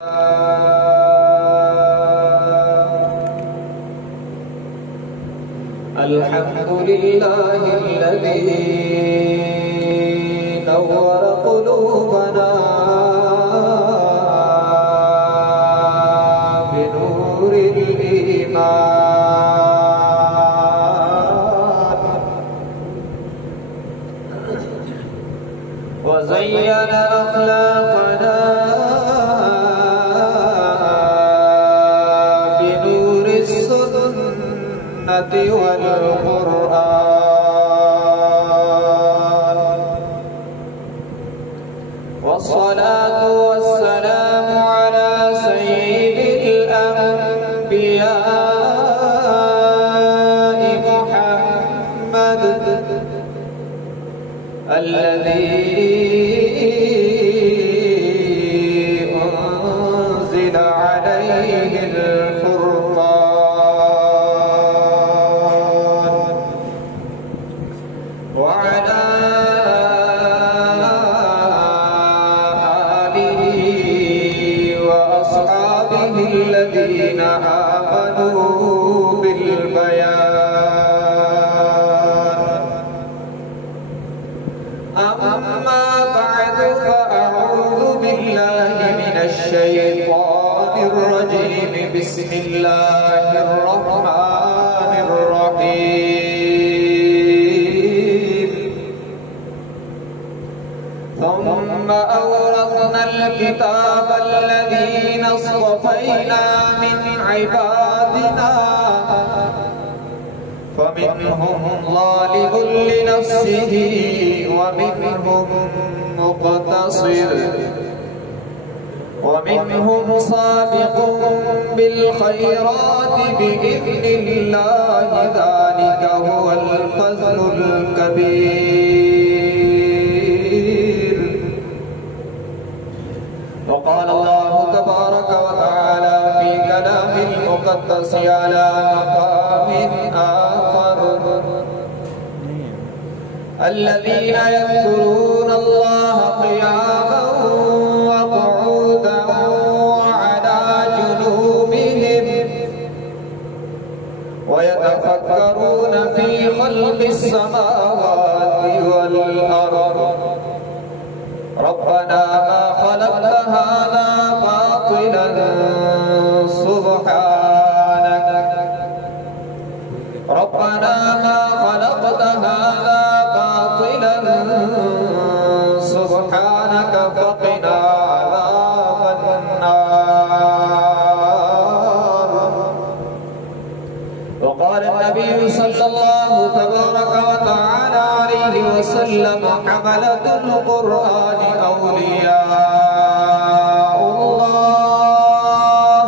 الحمد لله الذي نور قلوبنا بنور الإيمان وزين أخلاقنا بنور السنة والقرآن والصلاة والسلام على سيد الأنبياء محمد الذي أنزل عليه الفرقان وعلى آله وأصحابه الذين آمنوا بالبيان. أما بعد فأعوذ بالله من الشيطان الرجيم. بسم الله الرحمن الرحيم. ثم أورثنا الكتاب الذين اصطفينا من عبادنا فمنهم ظالم لنفسه ومنهم مقتصد ومنهم سابق بالخيرات بإذن الله ذلك هو الفضل الكبير. وقال الله تبارك وتعالى في كلام المقدس على مقام آخر: الذين يذكرون الله قياما وقعودا وعلى جنوبهم ويتفكرون في خلق السماوات والأرض ربنا ما خلقت هذا باطلا سبحانك ربنا ما خلقت هذا باطلا سبحانك فقنا عذاب النار. وقال النبي صلى الله تبارك وتعالى عليه وسلم: حملة القرآن أولياء الله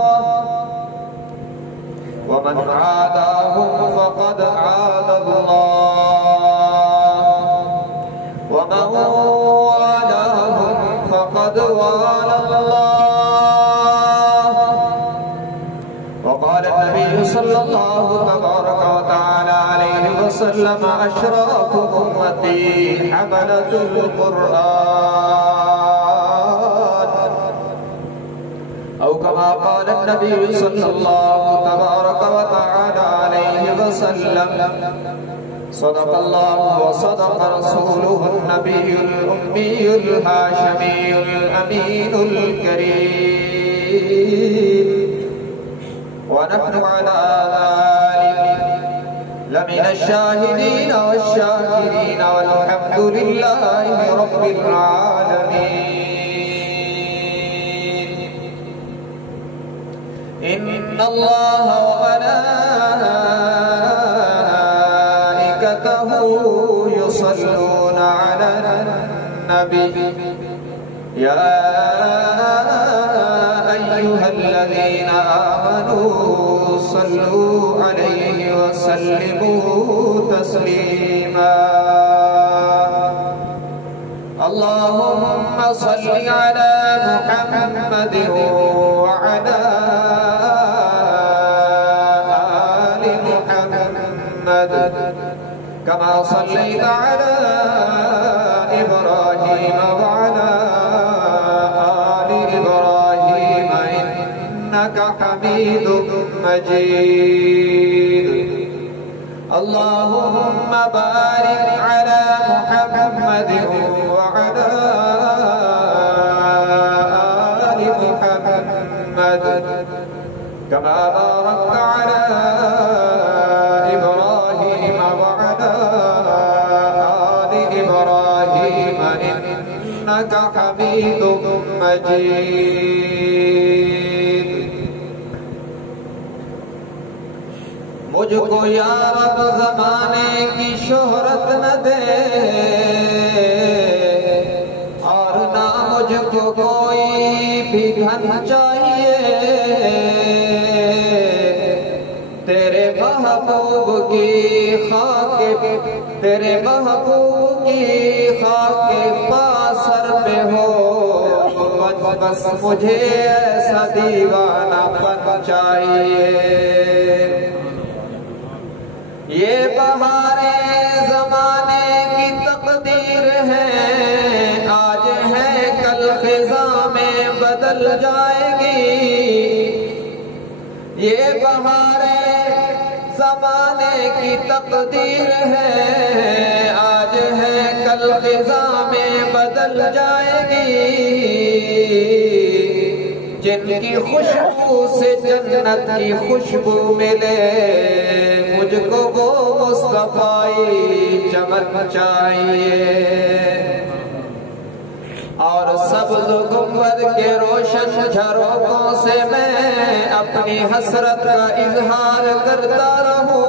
ومن عاداهم فقد عاد الله ومن والاهم فقد والى الله. وقال النبي صلى الله تبارك وتعالى عليه وسلم: أشراف أمتي حملة القرآن، أو كما قال النبي صلى الله تبارك وتعالى عليه وسلم: صدق الله وصدق رسوله النبي الأمي الهاشمي الأمين الكريم. ونحن على ذلك لمن الشاهدين والشاكرين والحمد لله رب العالمين. إن الله وملائكته يصلون على النبي يا أيها الذين آمنوا صلوا عليه وسلموا تسليما. اللهم صل على محمد وعلى آل محمد كما صليت على إبراهيم وعلى آل إبراهيم إنك حميد مجيد اللهم بارك على محمد وعلى آل محمد كما باركت على إبراهيم وعلى آل إبراهيم إنك حميد مجيد مجھ کو یا رب زمانے کی شہرت نہ دے اور نہ مجھ کو کوئی بھی دھن چاہیے تیرے محبوب کی خاک کے پاس سر پہ ہو بس مجھے ایسا دیوانہ پن چاہیے یہ بہاریں زمانے کی تقدیر ہے آج ہے کل خزاں میں بدل جائے گی یہ بہاریں زمانے کی تقدیر ہے آج ہے کل خزاں میں بدل جائے گی جن کی خوشبو سے جنت کی خوشبو ملے مجھ کو وہ مصطفی چمن چاہیے اور سبز گنبد کے روشن جھروکوں سے میں اپنی حسرت کا اظہار کرتا رہوں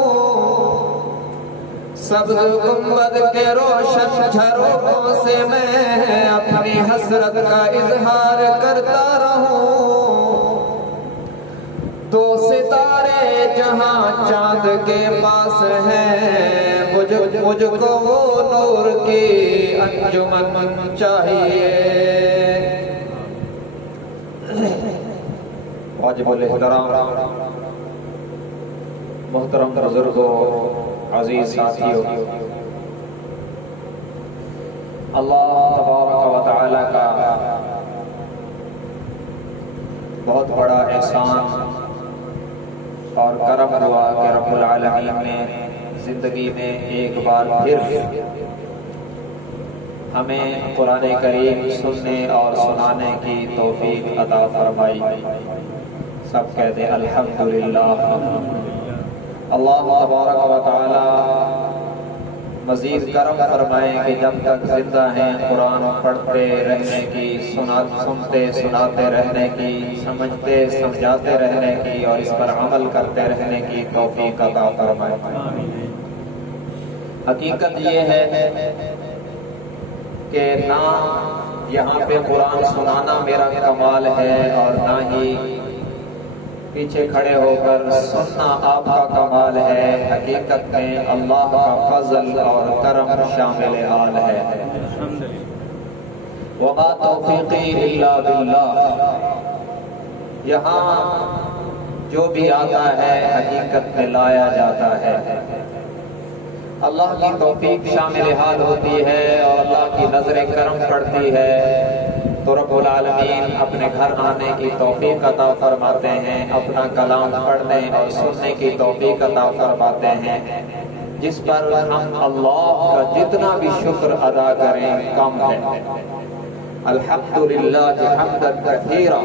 سبز گنبد کے روشن جھروکوں سے میں اپنی حسرت کا اظہار کرتا رہوں تو ستارے جہاں چاند کے پاس ہیں مجھ کو وہ نور کی انجمن چاہیے واجب الاحترام محترم بزرگوں عزیز ساتھیوں اللہ تبارک و تعالی کا بہت بڑا احسان اور کرم ہوا کہ رب العالمین نے زندگی میں ایک بار پھر ہمیں قرآن کریم سننے اور سنانے کی توفیق عطا فرمائی سب کہتے ہیں الحمدللہ اللہ تبارک و تعالی مزید کرم فرمائیں کہ جب تک زندہ ہیں قرآن پڑھتے رہنے کی سنتے سناتے رہنے کی سمجھتے سمجھاتے رہنے کی اور اس پر عمل کرتے رہنے کی توفیق عطا فرمائیں حقیقت یہ ہے کہ نہ یہاں پہ قرآن سنانا میرا کمال ہے اور نہ ہی پیچھے کھڑے ہو کر سننا آپ کا کمال ہے حقیقت میں اللہ کا فضل اور کرم شامل حال ہے وما توفیقی الا باللہ یہاں جو بھی آتا ہے حقیقت میں لایا جاتا ہے اللہ کی توفیق شامل حال ہوتی ہے اور اللہ کی نظر کرم پڑتی ہے تو رب العالمین اپنے گھر آنے کی توفیق عطا فرماتے ہیں اپنا کلام پڑھنے اور سننے کی توفیق عطا فرماتے ہیں جس پر ہم اللہ کا جتنا بھی شکر ادا کریں کم ہے الحمدللہ حمدا کثیرا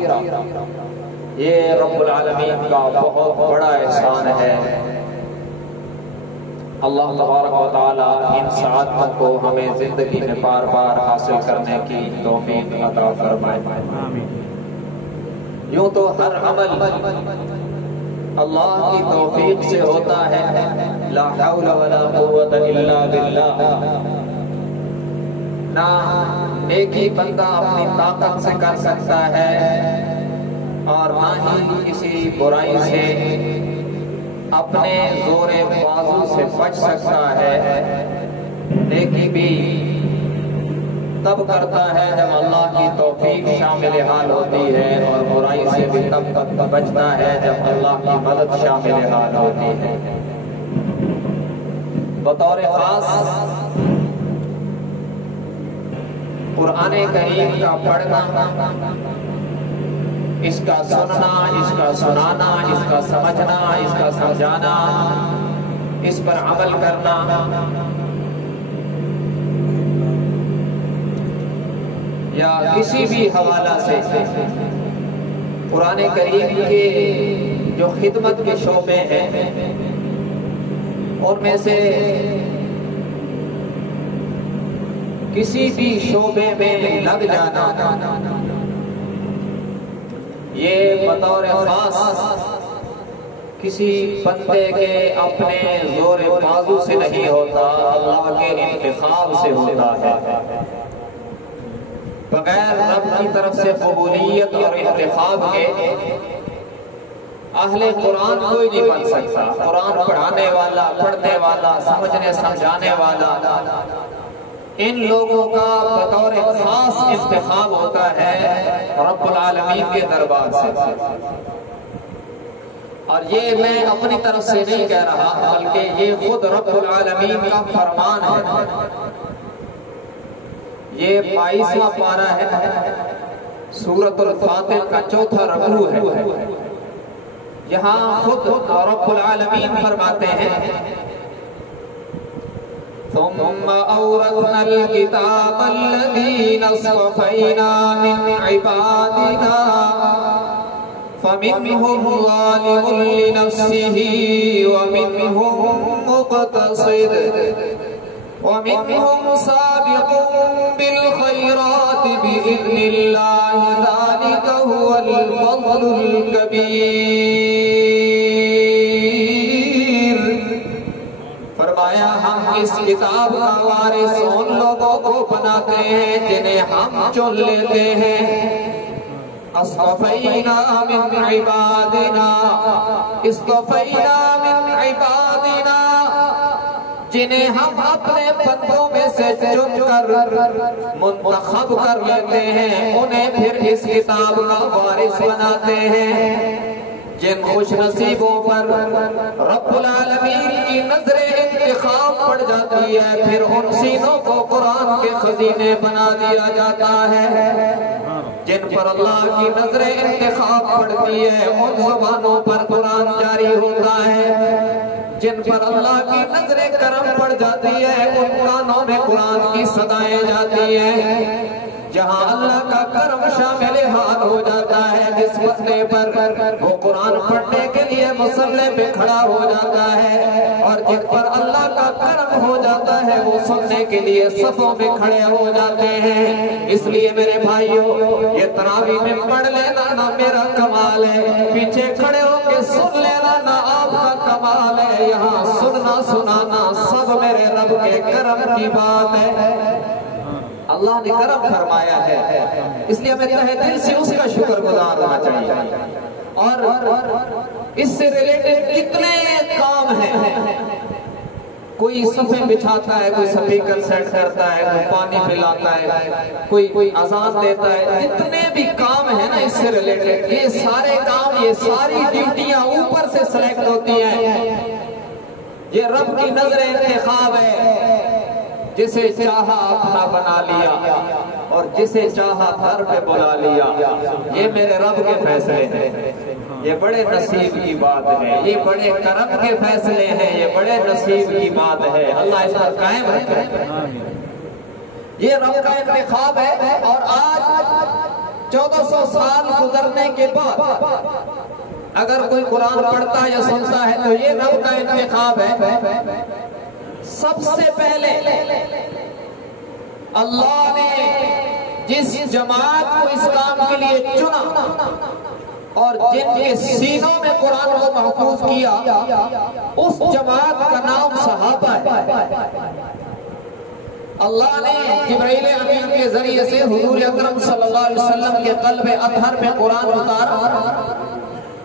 یہ رب العالمین کا بہت بڑا احسان ہے اللہ تبارک و تعالی ان سعادت کو ہمیں زندگی میں بار بار حاصل کرنے کی توفیق عطا فرمائے یوں تو ہر عمل اللہ کی توفیق سے ہوتا ہے لا حول ولا قوت الا باللہ نہ نیکی بندہ اپنی طاقت سے کر سکتا ہے اور نہ ہی کسی برائی سے اپنے زور بازو سے بچ سکتا ہے نیکی بھی تب کرتا ہے جب اللہ کی توفیق شامل حال ہوتی ہے اور برائی سے بھی تب بچتا ہے جب اللہ کی مدد شامل حال ہوتی ہے بطور خاص قرآن کریم کا پڑھنا اس کا سننا، اس کا سنانا، اس کا سمجھنا، اس کا سمجھانا، اس پر عمل کرنا، یا کسی بھی حوالہ سے قرآن کریم کے جو خدمت کے شعبے ہیں ان میں سے کسی بھی شعبے میں لگ جانا، یہ بطور خاص کسی بندے کے اپنے زور بازو سے نہیں ہوتا، اللہ کے انتخاب سے ہوتا ہے۔ بغیر رب کی طرف سے قبولیت اور انتخاب کے اہل قرآن کوئی نہیں بن سکتا۔ قرآن پڑھانے والا، پڑھنے والا، سمجھنے سمجھانے والا، ان لوگوں کا بطور خاص انتخاب ہوتا ہے رب العالمین کے دربار سے۔ اور یہ میں اپنی طرف سے نہیں کہہ رہا، بلکہ یہ خود رب العالمین کا فرمان ہے۔ یہ 22واں پارہ ہے، سورۃ الفاتر کا 4تھا رکوع ہے۔ یہاں خود رب العالمین فرماتے ہیں ثم أورثنا الكتاب الذين اصطفينا من عبادنا فمنهم ظالم لنفسه ومنهم مقتصد ومنهم سابق بالخيرات بإذن الله ذلك هو الفضل الكبير۔ فرمایا ہم اس کتاب کا وارث ان لوگوں کو بناتے ہیں جنہیں ہم چن لیتے ہیں۔ اصطفینا من عبادنا، اصطفینا من عبادنا، جنہیں ہم اپنے بندوں میں سے چن کر منتخب کر لیتے ہیں، انہیں پھر اس کتاب کا وارث بناتے ہیں۔ جن خوش نصیبوں پر رب العالمین کی نظر انتخاب پڑ جاتی ہے، پھر ان سینوں کو قرآن کے خزینے بنا دیا جاتا ہے۔ جن پر اللہ کی نظر انتخاب پڑتی ہے ان زبانوں پر قرآن جاری ہوتا ہے۔ جن پر اللہ کی نظر کرم پڑ جاتی ہے ان کانوں میں قرآن کی صدائیں جاتی ہیں۔ جہاں اللہ کا کرم شامل حال ہو جاتا ہے، جس بندے پر وہ قرآن پڑھنے کے لیے مصلے پہ کھڑا ہو جاتا ہے، اور جن پر اللہ کا کرم ہو جاتا ہے وہ سننے کے لیے صفوں میں کھڑے ہو جاتے ہیں۔ اس لیے میرے بھائیوں، یہ تراویح میں پڑھ لینا نہ میرا کمال ہے، پیچھے کھڑے ہو کے سن لینا نہ آپ کا کمال ہے، یہاں سننا سنانا سب میرے رب کے کرم کی بات ہے۔ اللہ نے کرم فرمایا ہے، اس لیے ہمیں تہہ دل سے اس کا شکر گزار ہونا چاہیے۔ اور اس سے ریلیٹڈ کتنے کام ہیں، کوئی صفیں بچھاتا ہے، کوئی سپیکر سیٹ کرتا ہے، کوئی پانی پلاتا ہے، کوئی اذان دیتا ہے، جتنے بھی کام ہیں نا اس سے ریلیٹڈ، یہ سارے کام، یہ ساری ڈیوٹیاں اوپر سے سلیکٹ ہوتی ہیں۔ یہ رب کی نظر انتخاب ہے، جسے چاہا اپنا بنا لیا اور جسے چاہا در پہ بلا لیا۔ یہ میرے رب کے فیصلے ہیں، یہ بڑے نصیب کی بات ہے، یہ بڑے کرم کے فیصلے ہیں، یہ بڑے نصیب کی بات ہے۔ اللہ اس پر قائم رکھے۔ یہ رب کا انتخاب ہے، اور آج 1400 سال گزرنے کے بعد اگر کوئی قرآن پڑھتا یا سنتا ہے تو یہ رب کا انتخاب ہے۔ سب سے پہلے اللہ نے جس جماعت کو اس کام کے لیے چنا اور جن کے سینوں میں قرآن کو محفوظ کیا، اس جماعت کا نام صحابہ ہے۔ اللہ نے جبرائیل امین کے ذریعے سے حضور اکرم صلی اللہ علیہ وسلم کے قلب اطہر میں قرآن اتارا۔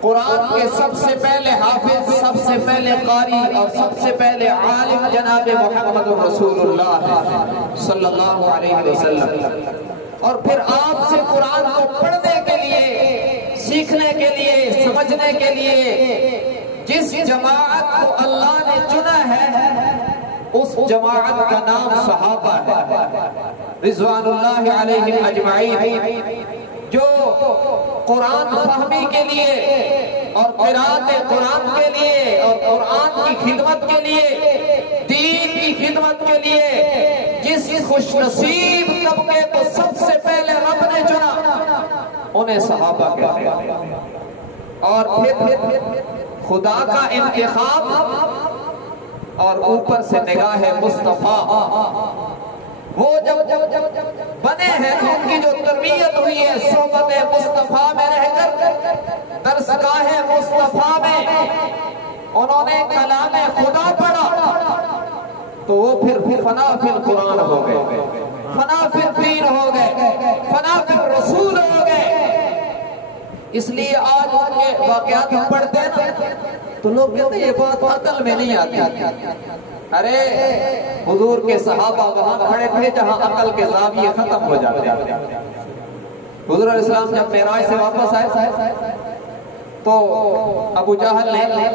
قرآن کے سب سے پہلے حافظ، سب سے پہلے قاری اور سب سے پہلے عالم جناب محمد رسول اللہ صلی اللہ علیہ وسلم، اور پھر آپ سے قرآن کو پڑھنے کے لیے، سیکھنے کے لیے، سمجھنے کے لیے جس جماعت کو اللہ نے چنا ہے اس جماعت کا نام صحابہ ہے رضوان اللہ علیہم اجمعین، جو قرآن فہمی کے لیے اور قرات قرآن کے لیے اور قرآن کی خدمت کے لیے، دین کی خدمت کے لیے جس خوش نصیب طبقے کو سب سے پہلے رب نے چنا انہیں صحابہ کہتے ہیں۔ اور پھر خدا کا انتخاب اور اوپر سے نگاہ مصطفیٰ، وہ جب بنے ہیں ان کی جو تربیت ہوئی ہے صحبت مصطفیٰ میں رہ کر، درسگاہ مصطفیٰ میں انہوں نے کلام خدا پڑھا تو وہ پھر فنا فی القرآن ہو گئے، فنا فی الدین ہو گئے، فنا فی الرسول ہو گئے۔ اس لیے آج ان کے واقعات ہم پڑھتے ہیں تو لوگ کہتے ہیں یہ بات عقل میں نہیں آتی۔ ارے حضور کے صحابہ وہاں کھڑے تھے جہاں عقل کے زاویے ختم ہو جاتے ہیں۔ حضور علیہ السلام جب معراج سے واپس آئے تو ابو جہل نے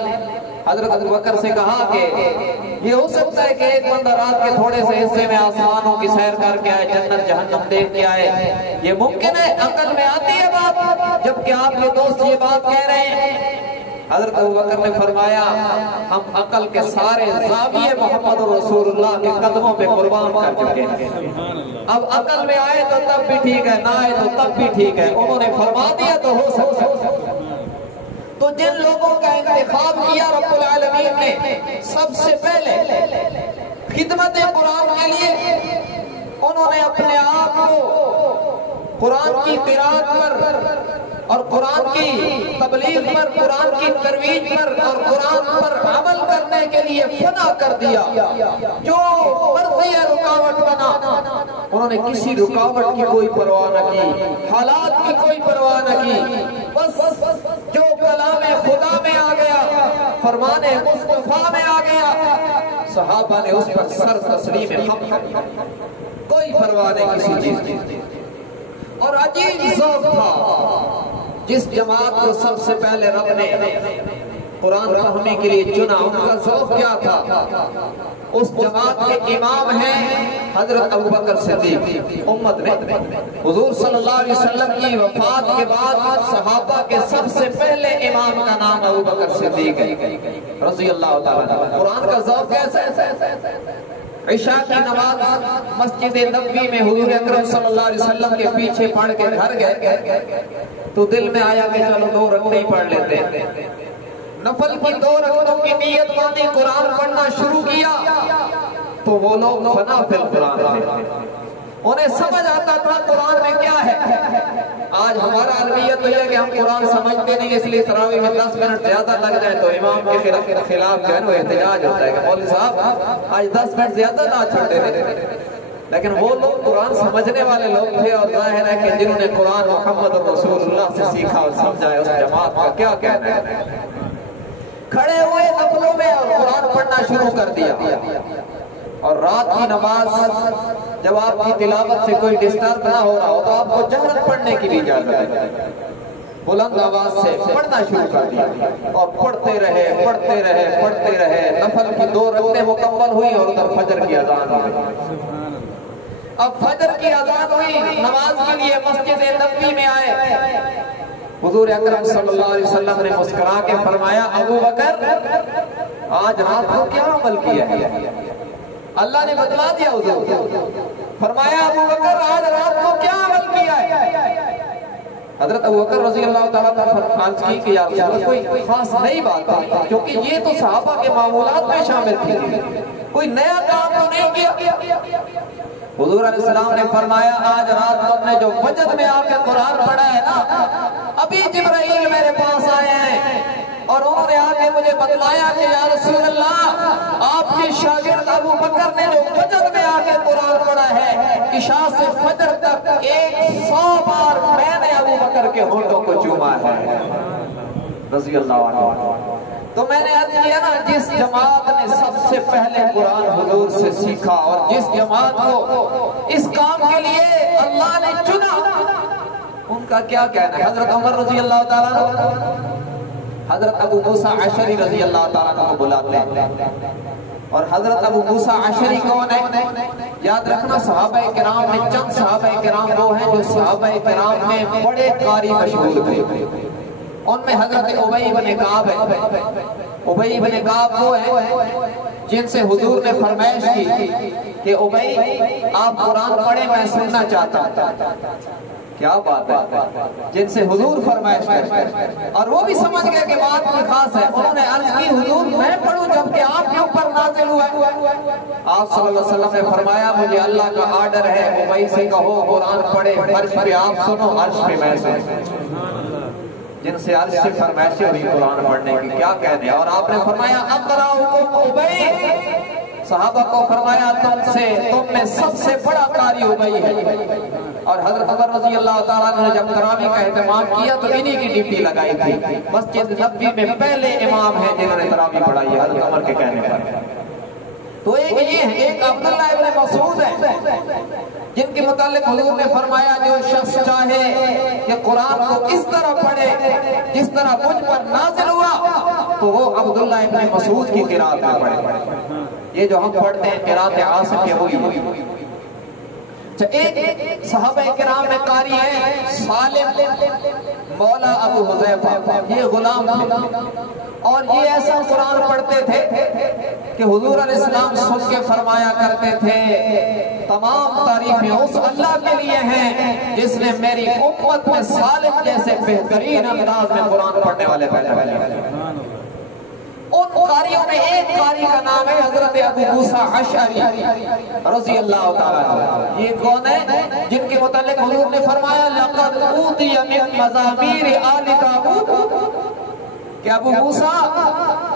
حضرت ابو بکر سے کہا کہ یہ ہو سکتا ہے کہ ایک بندہ رات کے تھوڑے سے حصے میں آسمانوں کی سیر کر کے آئے، جنت جہنم دیکھ کے آئے، یہ ممکن ہے؟ عقل میں آتی ہے بات؟ جبکہ آپ کے دوست یہ بات کہہ رہے ہیں۔ حضرت ابو بکر نے فرمایا ہم عقل کے سارے زاویے محمد رسول اللہ کے قدموں پہ قربان کر چکے ہیں، اب عقل میں آئے تو تب بھی ٹھیک ہے، نہ آئے تو تب بھی ٹھیک ہے، انہوں نے فرما دیا تو ہو سکتا ہے۔ تو جن لوگوں کا انتخاب کیا رب العالمین نے سب سے پہلے خدمت قرآن کے لیے، انہوں نے اپنے آپ کو قرآن کی قرات پر اور قرآن کی تبلیغ پر، قرآن کی ترویج پر اور قرآن پر عمل کرنے کے لیے فنا کر دیا۔ جو مرضی رکاوٹ بنا انہوں نے کسی رکاوٹ کی کوئی پرواہ نہ کی، حالات کی کوئی پرواہ نہ کی، بس جو کلام خدا میں آ گیا، فرمان مصطفیٰ میں آ گیا، صحابہ نے اس پر سر تسلیم خم کر دیا، کوئی پرواہ نہیں کسی چیز کی۔ اور عجیب ذوق تھا جس جماعت کو سب سے پہلے رب نے قرآن فہمی کے لیے چنا، ان کا ذوق کیا تھا؟ اس جماعت کے امام ہیں حضرت ابو بکر صدیق۔ امت میں حضور صلی اللہ علیہ وسلم کی وفات کے بعد صحابہ کے سب سے پہلے امام کا نام ابو بکر صدیق ہے رضی اللہ تعالیٰ۔ قرآن کا ذوق کیسا ہے؟ عشاء کی نماز مسجد نبوی میں حضور اکرم صلی اللہ علیہ وسلم کے پیچھے پڑھ کے گھر گئے تو دل میں آیا کہ چلو 2 رکعتیں پڑھ لیتے ہیں۔ نفل کی 2 رکعتوں کی نیت باندھی، قرآن پڑھنا شروع کیا تو وہ لوگ فنا فی القرآن تھے، انہیں سمجھ آتا تھا قرآن میں کیا ہے۔ آج ہمارا عربیت تو یہ کہ ہم قرآن سمجھتے نہیں، اس لیے تراویح میں 10 منٹ زیادہ لگ جائے تو امام کے خلاف جو ہے وہ احتجاج ہوتا ہے کہ مولوی صاحب آج 10 منٹ زیادہ نہ چھوڑتے تھے۔ لیکن وہ لوگ قرآن سمجھنے والے لوگ تھے، اور ظاہر ہے کہ جنہوں نے قرآن محمد رسول اللہ سے سیکھا اور سمجھا ہے، اس جماعت کا کیا کہنا ہے؟ کھڑے ہوئے نفلوں میں اور قرآن پڑھنا شروع کر دیا۔ اور رات کی نماز جب آپ کی تلاوت سے کوئی ڈسٹرب نہ ہو رہا ہو تو آپ کو جہرن پڑھنے کی بھی اجازت ہے، بلند آواز سے پڑھنا شروع کر دیا اور پڑھتے رہے پڑھتے رہے پڑھتے رہے۔ نفل کی 2 رکعتیں مکمل ہوئی اور ادھر فجر کی اذان ہوئی۔ اب فجر کی اذان ہوئی، نماز کے لیے مسجد نبوی میں آئے، حضور اکرم صلی اللہ علیہ وسلم نے مسکرا کے فرمایا ابو بکر آج رات کو کیا عمل کیا ہے؟ اللہ نے بتلا دیا حضور، فرمایا ابو بکر آج رات کو کیا عمل کیا ہے؟ حضرت ابو بکر رضی اللہ تعالیٰ نے عرض کی کہ یا رسول اللہ کوئی خاص نئی بات ہے، کیونکہ یہ تو صحابہ کے معمولات میں شامل تھی، کوئی نیا کام تو نہیں کیا۔ حضور علیہ السلام نے فرمایا آج رات کو نے جو فجر میں آ کے قرآن پڑھا ہے نا، ابھی جبرائیل میرے پاس آئے ہیں اور انہوں نے آ کے مجھے بتلایا کہ یا رسول اللہ آپ کے شاگرد ابو بکر نے جو فجر میں آ کے قرآن پڑھا ہے، عشاء سے فجر تک 100 بار میں نے ابو بکر کے ہونٹوں کو چوما ہے رضی اللہ عنہ۔ تو میں نے عرض کیا نا، جس جماعت نے سب سے پہلے قرآن حضور سے سیکھا اور جس جماعت کو اس کام کے لیے اللہ نے چنا، ان کا کیا کہنا ہے؟ حضرت عمر رضی اللہ تعالیٰ عنہ حضرت ابو موسیٰ عشری رضی اللہ تعالیٰ عنہ کو بلاتے ہیں، اور حضرت ابو موسیٰ عشری کون ہے؟ یاد رکھنا صحابہ کرام میں چند صحابہ کرام وہ ہیں جو صحابہ کرام میں بڑے قاری مشہور تھے. ان میں حضرت ابی بن کعب ہے. ابی بن کعب وہ ہیں جن سے حضور نے فرمائش کی کہ ابی آپ قرآن پڑھیں میں سننا چاہتا ہوں. کیا بات ہے، جن سے حضور فرمائش کرتے، اور وہ بھی سمجھ گئے کہ بات کی خاص ہے. انہوں نے عرض کی حضور میں پڑھوں جبکہ آپ کے اوپر نازل ہوا ہے. آپ صلی اللہ علیہ وسلم نے فرمایا مجھے اللہ کا آرڈر ہے ابی سے کہو قرآن پڑھے، فرش پہ آپ سنو عرش پہ میں سنو. جن سے عرش سے فرمائش ہوئی قرآن پڑھنے کی کیا کہنے. اور آپ نے فرمایا اقرأکم ابی، صحابہ کو فرمایا تم میں سب سے بڑا قاری ابی ہے. اور حضرت عمر رضی اللہ تعالیٰ نے جب تراویح کا اہتمام کیا تو انہی کی ڈیوٹی لگائی تھی. مسجد نبوی میں پہلے امام ہیں جنہوں نے تراویح پڑھائی ہے حضرت عمر کے کہنے پر. تو ایک یہ ہے، ایک عبداللہ ابن مسعود ہے جن کے متعلق حضور نے فرمایا جو شخص چاہے کہ قرآن کو اس طرح پڑھے جس طرح مجھ پر نازل ہوا تو وہ عبداللہ ابن مسعود کی قرات میں پڑھے. یہ جو ہم پڑھتے ہیں قرات عاصم کے ہوئی. ایک صحابہ کرام میں قاری ہے سالم مولا ابو حذیفہ، یہ غلام تھے اور یہ ایسا قرآن پڑھتے تھے کہ حضور علیہ السلام سن کے فرمایا کرتے تھے تمام تعریفیں اس اللہ کے لیے ہیں جس نے میری امت میں سالم جیسے بہترین انداز میں قرآن پڑھنے والے پیدا کیے. ان قاریوں میں ایک قاری کا نام ہے حضرت ابو موسیٰ عشری رضی اللہ تعالیٰ عنہ. یہ کون ہے جن کے متعلق حضور نے فرمایا لقد اوتی من مزامیر آل داؤد، کہ ابو موسیٰ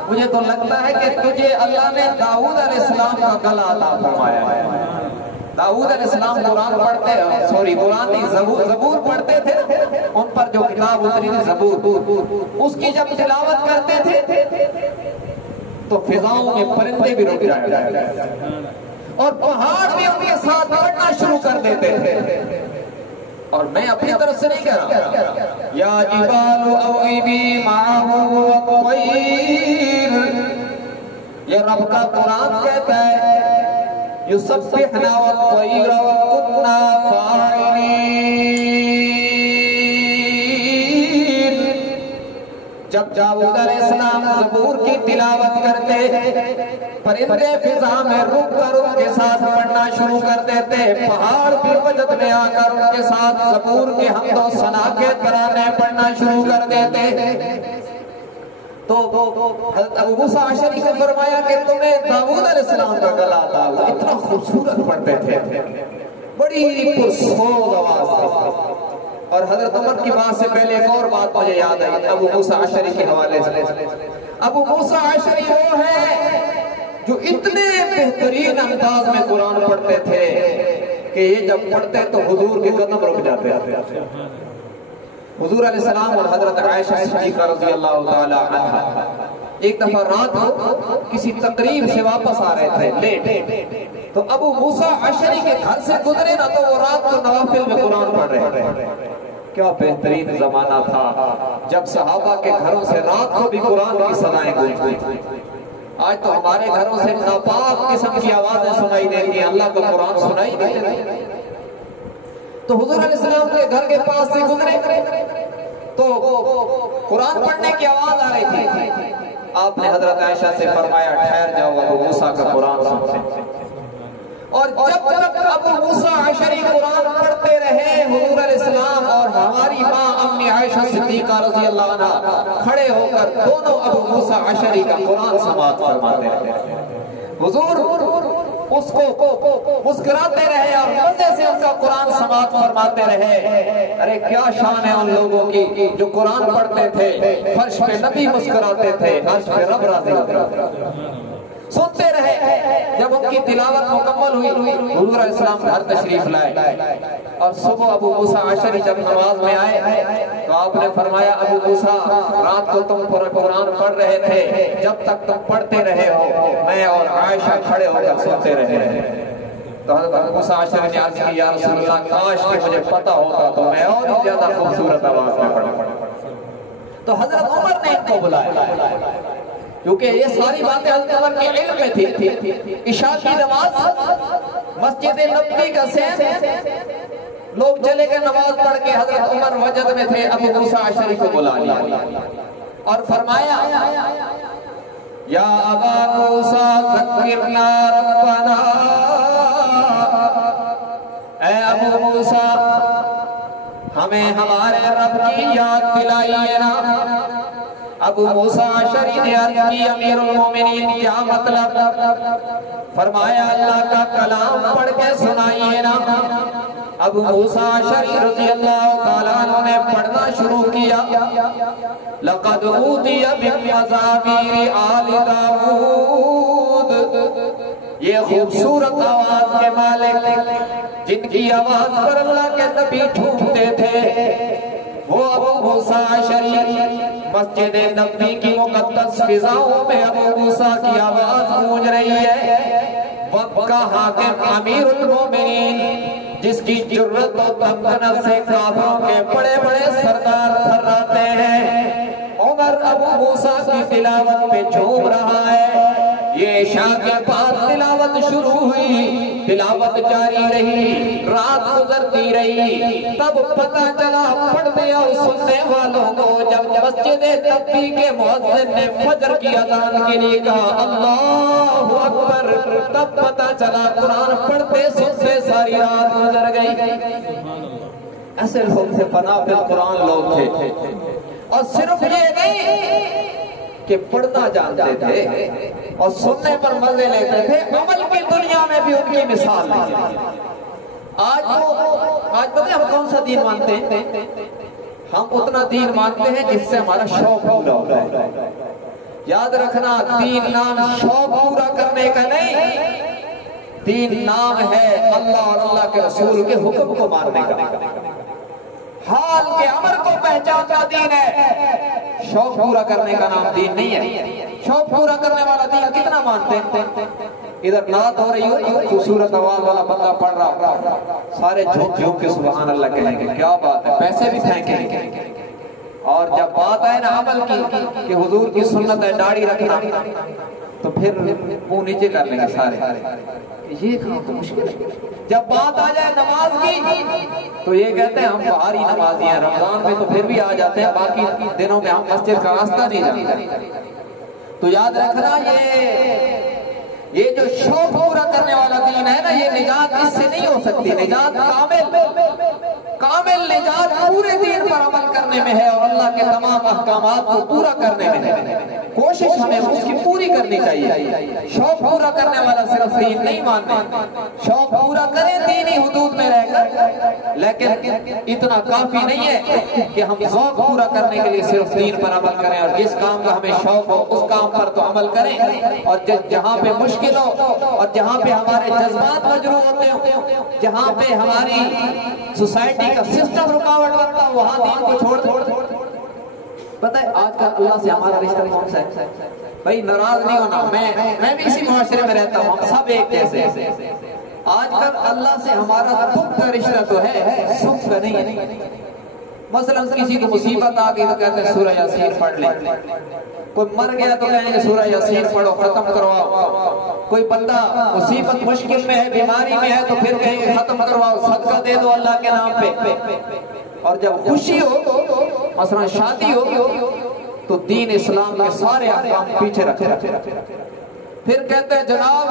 مجھے تو لگتا ہے کہ تجھے اللہ نے داؤد علیہ السلام کا گلا عطا فرمایا ہے. داؤد علیہ السلام قرآن پڑھتے قرآن نہیں زبور پڑھتے تھے، ان پر جو کتاب اتری تھی زبور، اس کی جب تلاوت کرتے تھے تو فضاؤں میں پرندے بھی رک جائے اور پہاڑ بھی ان کے ساتھ پڑھنا شروع کر دیتے تھے. اور میں اپنی طرف سے نہیں کہہ رہا یا جبال اویبی معه والطیر، یہ رب کا قرآن کہتا ہے یسبحنا والطیر وکننا فاعلین. جب داؤد علیہ السلام زبور کی تلاوت کرتے پرندے فضا میں رک کر ان کے ساتھ پڑھنا شروع کر دیتے، پہاڑ بھی وجد میں آ کر ان کے ساتھ زبور کے حمد و ثنا کے ترانے پڑھنا شروع کر دیتے. تو حضرت ابو موسیٰ عشری کو فرمایا کہ تمہیں داؤد علیہ السلام کا گلا عطا ہوا. اتنا خوبصورت پڑھتے تھے، بڑی پرسوز آواز تھی. اور حضرت عمر کی بات سے پہلے ایک اور بات مجھے یاد آئی ابو موسیٰ عشری کے حوالے سے. ابو موسیٰ عشری وہ ہے جو اتنے بہترین انداز میں قرآن پڑھتے تھے کہ یہ جب پڑھتے تو حضور کے قدم رک جاتے تھے. حضور علیہ السلام اور حضرت عائشہ صدیقہ رضی اللہ تعالی عنہ ایک دفعہ رات کو کسی تقریب سے واپس آ رہے تھے لیٹ، تو ابو موسیٰ عشری کے گھر سے گزرے نا تو وہ رات کو نوافل میں قرآن پڑھ رہے تھے. کیا بہترین زمانہ تھا جب صحابہ کے گھروں سے رات کو بھی قرآن کی صدائیں گونجتی تھیں. آج تو ہمارے گھروں سے ناپاک قسم کی آوازیں سنائی دیتی ہیں، اللہ کا قرآن سنائی نہیں دیتا. تو حضور علیہ السلام کے گھر کے پاس سے گزرے تو قرآن پڑھنے کی آواز آ رہی تھی. آپ نے حضرت عائشہ سے فرمایا ٹھہر جاؤ ابو موسیٰ کا قرآن سنتے. اور جب تک ابو موسیٰ عشری قرآن پڑھتے رہے حضور علیہ السلام اور ہماری ماں امی عائشہ صدیقہ رضی اللہ عنہ کھڑے ہو کر دونوں ابو موسیٰ عشری کا قرآن سماعت فرماتے رہے. حضور اس کو مسکراتے رہے اور مزے سے ان کا قرآن سماعت فرماتے رہے. ارے کیا شان ہے ان لوگوں کی جو قرآن پڑھتے تھے فرش پہ نبی مسکراتے تھے، عرش پہ رب راضی ہوتے تھے. سنتے رہے. جب ان کی تلاوت مکمل ہوئی حضور علیہ السلام گھر تشریف لائے اور صبح ابو موسیٰ عشری جب نماز میں آئے تو آپ نے فرمایا ابو موسیٰ رات کو تم قرآن پڑھ رہے تھے، جب تک تم پڑھتے رہے ہو میں اور عائشہ کھڑے ہو کر سنتے رہے. تو حضرت ابو موسیٰ عشری نے عرض کی یا رسول اللہ کاش کہ مجھے پتہ ہوتا تو میں اور زیادہ خوبصورت آواز میں پڑھتا. تو حضرت عمر نے ان کو بلایا کیونکہ یہ ساری باتیں حضرت عمر کے علم میں تھی. عشاء کی نماز مسجد نبوی کا سین لوگ چلے گئے نماز پڑھ کے. حضرت عمر وجد میں تھے. ابو موسیٰ اشعری کو بلا لیا اور فرمایا یا ابا موسیٰ ذکرنا ربنا، اے ابو موسیٰ ہمیں ہمارے رب کی یاد دلائیے نا. ابو موسیٰ اشعری نے عرض کی امیر المومنین کیا مطلب؟ فرمایا اللہ کا کلام پڑھ کے سنائیے نا. ابو موسیٰ اشعری رضی اللہ تعالیٰ عنہ نے پڑھنا شروع کیا. لقد اوتی من مزامیر آل داؤد، یہ خوبصورت آواز کے مالک جن کی آواز پر اللہ کے نبی جھومتے تھے، وہ ابو موسیٰ اشعری. مسجد نبوی کی مقدس فضاؤں میں ابو موسیٰ کی آواز گونج رہی ہے. وقت کا حاکم امیر المومنین جس کی جرت و تمکنت سے کافروں کے بڑے بڑے سردار تھراتے ہیں، عمر ابو موسیٰ کی تلاوت پہ جھوم رہا ہے. یہ عشاء کے بعد تلاوت شروع ہوئی، تلاوت جاری رہی، رات گزرتی رہی. تب پتہ چلا پڑھنے اور سننے والوں کو جب مسجد نبوی کے مؤذن نے فجر کی اذان کے لیے کہا اللہ اکبر، تب پتہ چلا قرآن پڑھتے سنتے ساری رات گزر گئی. ایسے لوگ تھے، پناہ فی القرآن لوگ تھے. اور صرف یہ نہیں کہ پڑھنا جانتے تھے اور سننے پر مزے لیتے تھے، عمل کی دنیا میں بھی ان کی مثال نہیں. آج پتہ ہے ہم کون سا دین مانتے ہیں؟ ہم اتنا دین مانتے ہیں جس سے ہمارا شوق پورا ہوتا ہے. یاد رکھنا، دین نام شوق پورا کرنے کا نہیں، دین نام ہے اللہ اور اللہ کے رسول کے حکم کو ماننے کا. حال کے امر کو پہچاننا دین ہے، شوق پورا کرنے کا نام دین نہیں ہے. شوق پورا کرنے والا دین کتنا مانتے ہیں؟ ادھر نعت ہو رہی ہو، خوبصورت آواز والا بندہ پڑھ رہا، سارے جھوم جھوم کے سبحان اللہ کہیں گے، کیا بات ہے، پیسے بھی پھینکیں گے. اور جب بات آئے نا عمل کی کہ حضور کی سنت ہے داڑھی رکھنا، تو پھر منہ نیچے کر لیں گے سارے. یہ کام تو مشکل ہے. جب بات آ جائے نماز کی تو یہ کہتے ہیں ہم باہر ہی نمازی ہیں، رمضان میں تو پھر بھی آ جاتے ہیں، باقی دنوں میں ہم مسجد کا راستہ نہیں جانتے. تو یاد رکھنا یہ جو شوق پورا کرنے والا دین ہے نا، یہ نجات اس سے نہیں ہو سکتی. نجات کامل نجات پورے دین پر عمل کرنے میں ہے اور اللہ کے تمام احکامات کو پورا کرنے میں ہے. کوشش ہمیں اس کی پوری کرنی چاہیے. شوق پورا کرنے والا صرف دین نہیں ماننا، شوق پورا کریں دینی حدود میں رہ کر، لیکن اتنا کافی نہیں ہے کہ ہم شوق پورا کرنے کے لیے صرف دین پر عمل کریں اور جس کام کا ہمیں شوق ہو اس کام پر تو عمل کریں، اور جہاں پہ مشکل ہو اور جہاں پہ ہمارے جذبات مجروح ہوتے ہوں، جہاں پہ ہماری سوسائٹی کا سسٹم رکاوٹ بنتا ہو، وہاں دین کو چھوڑ. پتہ ہے آج کل اللہ سے ہمارا رشتہ کون سا ہے؟ بھائی ناراض نہیں ہونا، میں بھی اسی معاشرے میں رہتا ہوں، ہم سب ایک جیسے. آج کل اللہ سے ہمارا دکھ کا رشتہ تو ہے، سکھ کا نہیں. مثلا کسی کو مصیبت آ گئی تو کہتے ہیں سورہ یاسین پڑھ لیں. کوئی مر گیا تو کہیں گے سورہ یاسین پڑھو، ختم کرواؤ. کوئی بندہ مصیبت مشکل میں ہے، بیماری میں ہے تو پھر کہیں گے ختم کرواؤ، صدقہ دے دو اللہ کے نام پہ. اور جب خوشی ہو، مثلا شادی ہو، تو دین اسلام کے سارے احکام پیچھے رکھے. پھر کہتے ہیں جناب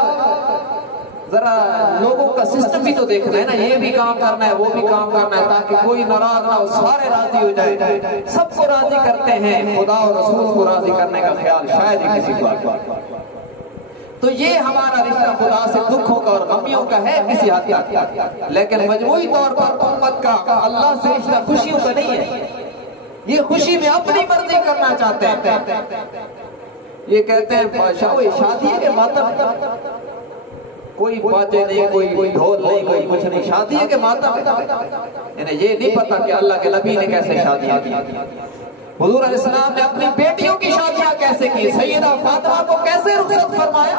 ذرا لوگوں کا سسٹم بھی تو دیکھنا ہے نا، یہ بھی کام کرنا ہے وہ بھی کام کرنا ہے تاکہ کوئی ناراض نہ ہو، سارے راضی ہو جائے. سب کو راضی کرتے ہیں، خدا اور رسول کو راضی کرنے کا خیال شاید ہی کسی کو. تو یہ ہمارا رشتہ خدا سے دکھوں کا اور غمیوں کا ہے کسی حد تک، لیکن مجموعی طور پر امت کا اللہ سے رشتہ خوشیوں کا نہیں ہے. یہ خوشی میں اپنی مرضی کرنا چاہتے ہیں. یہ کہتے ہیں شادی کے ماتم، کوئی باجے نہیں، کوئی ڈھول نہیں، کوئی کچھ نہیں، شادی کے ماتم. انہیں یہ نہیں پتا کہ اللہ کے نبی نے کیسے شادیاں کی، حضور علیہ السلام نے اپنی بیٹیوں کی شادیاں کیسے کی، سیدہ فاطمہ کو کیسے رخصت فرمایا.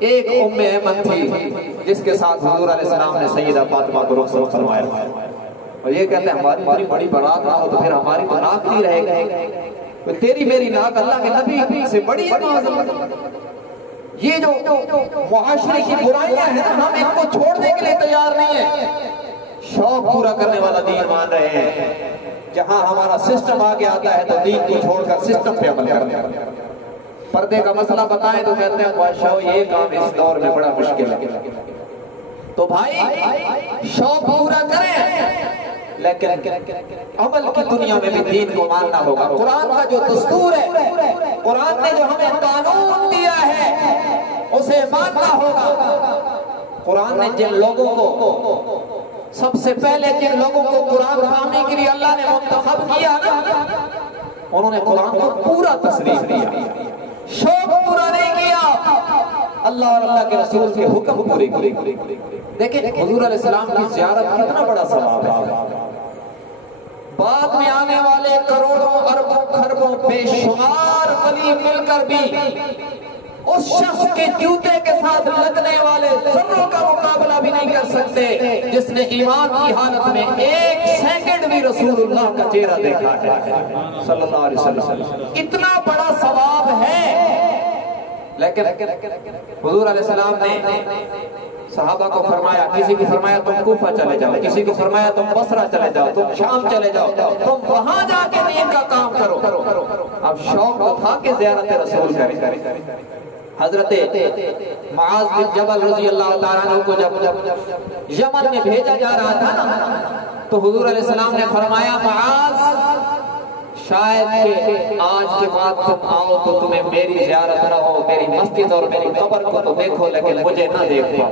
ایک ام ایمن تھی جس کے ساتھ حضور علیہ السلام نے سیدہ فاطمہ کو رخصت فرمایا. اور یہ کہتے ہیں ہماری بڑی بڑی بارات نہ ہو تو پھر ہماری تو ناک نہیں رہے گا. تیری میری ناک اللہ کے نبی سے بڑی ہے معذرت۔ یہ جو معاشرے کی برائیاں ہیں نا، ہم ان کو چھوڑنے کے لیے تیار نہیں ہیں، شوق پورا کرنے والا دین مان رہے ہیں۔ جہاں ہمارا سسٹم آگے آتا ہے تو دین کو چھوڑ کر سسٹم پہ عمل کرتے ہیں۔ پردے کا مسئلہ بتائیں تو کہتے ہیں بادشاہ یہ کام اس دور میں بڑا مشکل ہے۔ تو بھائی شوق پورا کریں، لیکن عمل کی دنیا میں بھی دین کو ماننا ہوگا۔ قرآن کا جو دستور ہے، قرآن نے جو ہمیں قانون دیا ہے اسے ماننا ہوگا۔ قرآن نے جن لوگوں کو سب سے پہلے جن لوگوں کو قرآن فہمی کے لیے اللہ نے منتخب کیا نا، انہوں نے قرآن کو پورا تسلیم دیا، شوق پورا نہیں کیا، اللہ اور اللہ کے رسول کے حکم پورے کیے۔ دیکھیں حضور علیہ السلام کی زیارت کتنا بڑا ثواب ہے۔ بعد میں آنے والے کروڑوں اربوں خربوں بے شمار ولی مل کر بھی اس شخص کے جوتے کے ساتھ لگنے والے ذروں کا مقابلہ بھی نہیں کر سکتے جس نے ایمان کی حالت میں ایک سیکنڈ بھی رسول اللہ کا چہرہ دیکھا ہے صلی اللہ علیہ وسلم۔ اتنا بڑا ثواب ہے، لیکن حضور علیہ السلام نے صحابہ کو فرمایا، کسی کو فرمایا تم کوفہ چلے جاؤ، کسی کو فرمایا تم بصرہ چلے جاؤ، تم شام چلے جاؤ، تم وہاں جا کے دین کا کام کرو۔ اب شوق تو تھا کہ زیارت رسول کریں۔ حضرت معاذ بن جبل رضی اللہ تعالیٰ عنہ کو جب یمن میں بھیجا جا رہا تھا نا، تو حضور علیہ السلام نے فرمایا معاذ شاید کہ آج کے بعد تم آؤ تو تمہیں میری زیارت نہ ہو، میری مسجد اور میری قبر کو تو دیکھو لیکن مجھے نہ دیکھو۔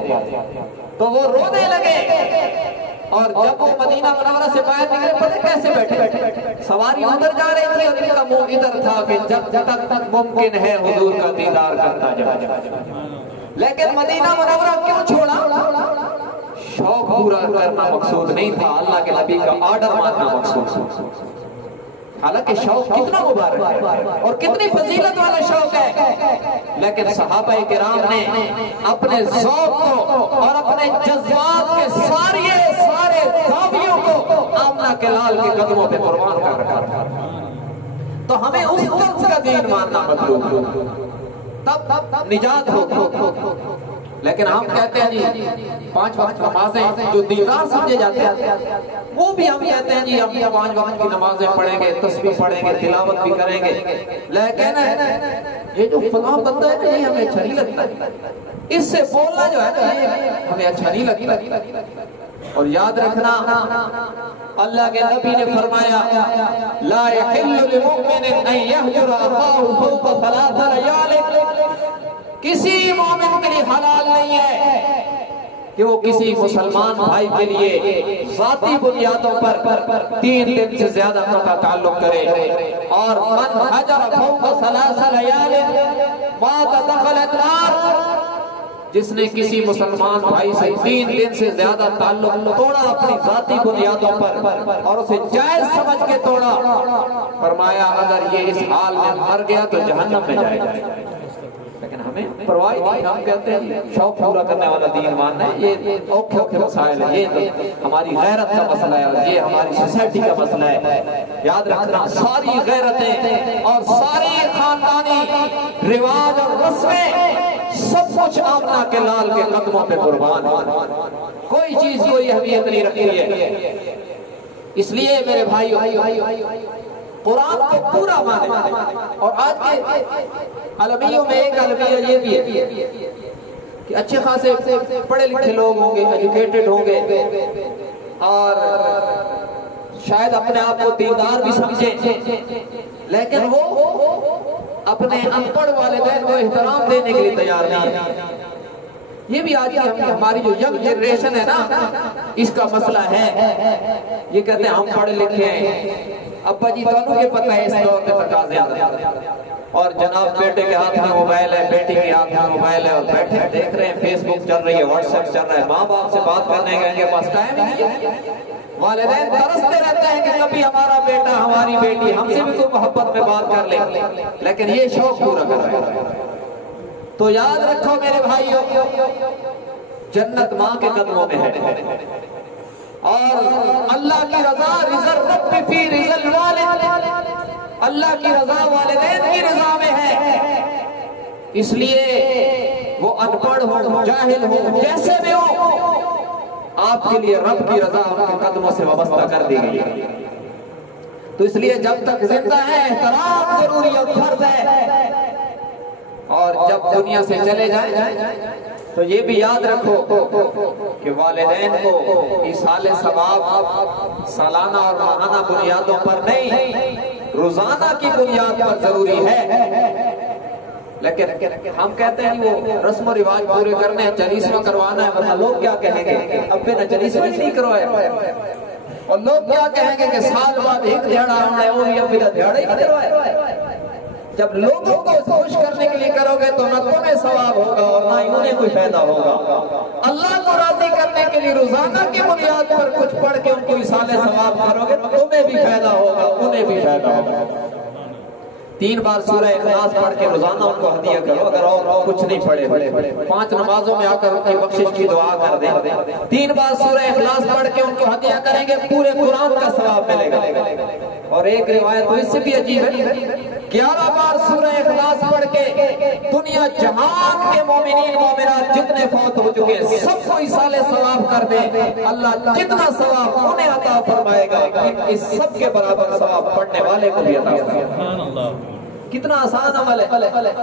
تو وہ رونے لگے، اور جب وہ مدینہ منورہ سے باہر نکلے پتہ کیسے بیٹھے، سواری ادھر جا رہی تھی اور ان کا منہ ادھر تھا کہ جب تک ممکن ہے حضور کا دیدار کرتا جائے۔ لیکن مدینہ منورہ کیوں چھوڑا؟ شوق پورا کرنا مقصود نہیں تھا، اللہ کے نبی کا آرڈر ماننا مقصود تھا۔ حالانکہ شوق کتنا مبارک ہے اور کتنی فضیلت والا شوق ہے، لیکن صحابہ کرام نے اپنے ذوق کو اور اپنے جذبات کے سارے خوابیوں کو آمنہ کے لال کے قدموں پہ قربان کر رکھا۔ تو ہمیں اس طرز کا دین ماننا مطلوب ہو، تب نجات ہو۔ لیکن ہم کہتے ہیں جی 5 وقت نمازیں جو دیندار سمجھے جاتے ہیں، وہ بھی ہم کہتے ہیں جی ہم 5 وقت کی نمازیں پڑھیں گے، تسبیح پڑھیں گے، تلاوت بھی کریں گے، لیکن یہ جو فلاں بندہ ہے نا یہ ہمیں اچھا نہیں لگتا، اس سے بولنا جو ہے نا یہ ہمیں اچھا نہیں لگتا۔ اور یاد رکھنا اللہ کے نبی نے فرمایا لا يحل لمؤمن ان يهجر اخاه فوق 3 ليال، کسی مومن کے لیے حلال نہیں ہے کہ وہ کسی مسلمان بھائی کے لیے ذاتی بنیادوں پر 3 دن سے زیادہ قطع تعلق کرے۔ اور من حجر فوق 3 ليال مات دخل النار، جس نے کسی مسلمان بھائی سے 3 دن سے زیادہ تعلق توڑا اپنی ذاتی بنیادوں پر اور اسے جائز سمجھ کے توڑا، فرمایا اگر یہ اس حال میں مر گیا تو جہنم میں جائے گا۔ لیکن ہمیں پرواہ نہیں، ہم کہتے ہیں شوق پورا کرنے والا دین ماننا ہے، یہ اوکھے مسائل ہیں، یہ ہماری غیرت کا مسئلہ ہے، یہ ہماری سوسائٹی کا مسئلہ ہے۔ یاد رکھنا ساری غیرتیں اور ساری خاندانی رواج اور رسمیں سب کچھ آمنہ کے لال کے قدموں پہ قربان ہے، کوئی چیز کوئی اہمیت نہیں رکھتی ہے۔ اس لیے میرے بھائیو قرآن کو پورا مانے۔ اور آج کے علمیوں میں ایک علمیہ یہ بھی ہے کہ اچھے خاصے پڑھے لکھے لوگ ہوں گے، ایجوکیٹڈ ہوں گے اور شاید اپنے آپ کو دیندار بھی سمجھیں، لیکن وہ اپنے ان پڑھ والدین کو احترام دینے کے لیے تیار نہیں۔ یہ بھی آج کی ہماری جو ینگ جنریشن ہے نا، اس کا مسئلہ ہے۔ یہ کہتے ہیں ہم پڑھے لکھے ہیں، ابا جی دونوں کے پتہ ہے اس دور میں تقاضے آتے ہیں، اور جناب بیٹے کے ہاتھ میں موبائل ہے، بیٹی کے ہاتھ میں موبائل ہے، اور بیٹھے دیکھ رہے ہیں فیس بک چل رہی ہے، واٹس ایپ چل رہا ہے، ماں باپ سے بات کرنے کے پاس ٹائم نہیں ہے۔ والدین ترستے رہتے ہیں کہ کبھی ہمارا بیٹا ہماری بیٹی ہم سے بھی تو محبت میں بات کر لے، لیکن یہ شوق پورا کر رہے ہیں۔ تو یاد رکھو میرے بھائیو، جنت ماں کے قدموں میں ہے، اور اللہ کی رضا رضا الرب فی رضا الوالد، اللہ کی رضا والدین کی رضا میں ہے، اس لیے وہ ان پڑھ ہو جاہل ہو جیسے بھی ہو، آپ کے لیے رب کی رضا ان کے قدموں سے وابستہ کر دی گئی ہے۔ تو اس لیے جب تک زندہ ہے احترام ضروری اور فرض ہے، اور جب دنیا سے چلے جائیں تو یہ بھی یاد رکھو کہ والدین کو ایصال ثواب سالانہ اور ماہانہ بنیادوں پر نہیں، روزانہ کی بنیاد پر ضروری ہے۔ لیکن ہم کہتے ہیں وہ رسم و رواج پورے کرنے ہیں، چلیسواں کروانا ہے، ورنہ لوگ کیا کہیں گے ابے نے چلیسواں نہیں کروائے، اور لوگ کیا کہیں گے کہ سال بعد ایک دیہڑا ہونا ہے، وہ بھی ابھی کا دیہڑا ہی کروائے۔ جب لوگوں کو خوش کرنے کے لیے کرو گے تو نہ تمہیں ثواب ہوگا اور نہ ہی انہیں کوئی فائدہ ہوگا۔ اللہ کو راضی کرنے کے لیے روزانہ کی بنیاد پر کچھ پڑھ کے ان کو ایصال ثواب کرو گے تو تمہیں بھی فائدہ ہوگا، انہیں بھی فائدہ ہوگا۔ 3 بار سورہ اخلاص پڑھ کے روزانہ ان کو ہدیہ کرو، اگر اور کچھ نہیں پڑھے 5 نمازوں میں آ کر ان کی بخشش کی دعا کر دیں۔ 3 بار سورہ اخلاص پڑھ کے ان کو ہدیہ کریں گے، پورے قرآن کا ثواب ملے گا۔ اور ایک روایت تو اس سے بھی عجیب ہے، 11 بار سورہ اخلاص پڑھ کے دنیا جہان کے مومنین مومنات جتنے فوت ہو چکے سب کو ایصال ثواب کر دیں، اللہ جتنا ثواب انہیں عطا فرمائے گا اس سب کے برابر ثواب پڑھنے والے کو بھی عطا فرمائے گا۔ کتنا آسان عمل ہے،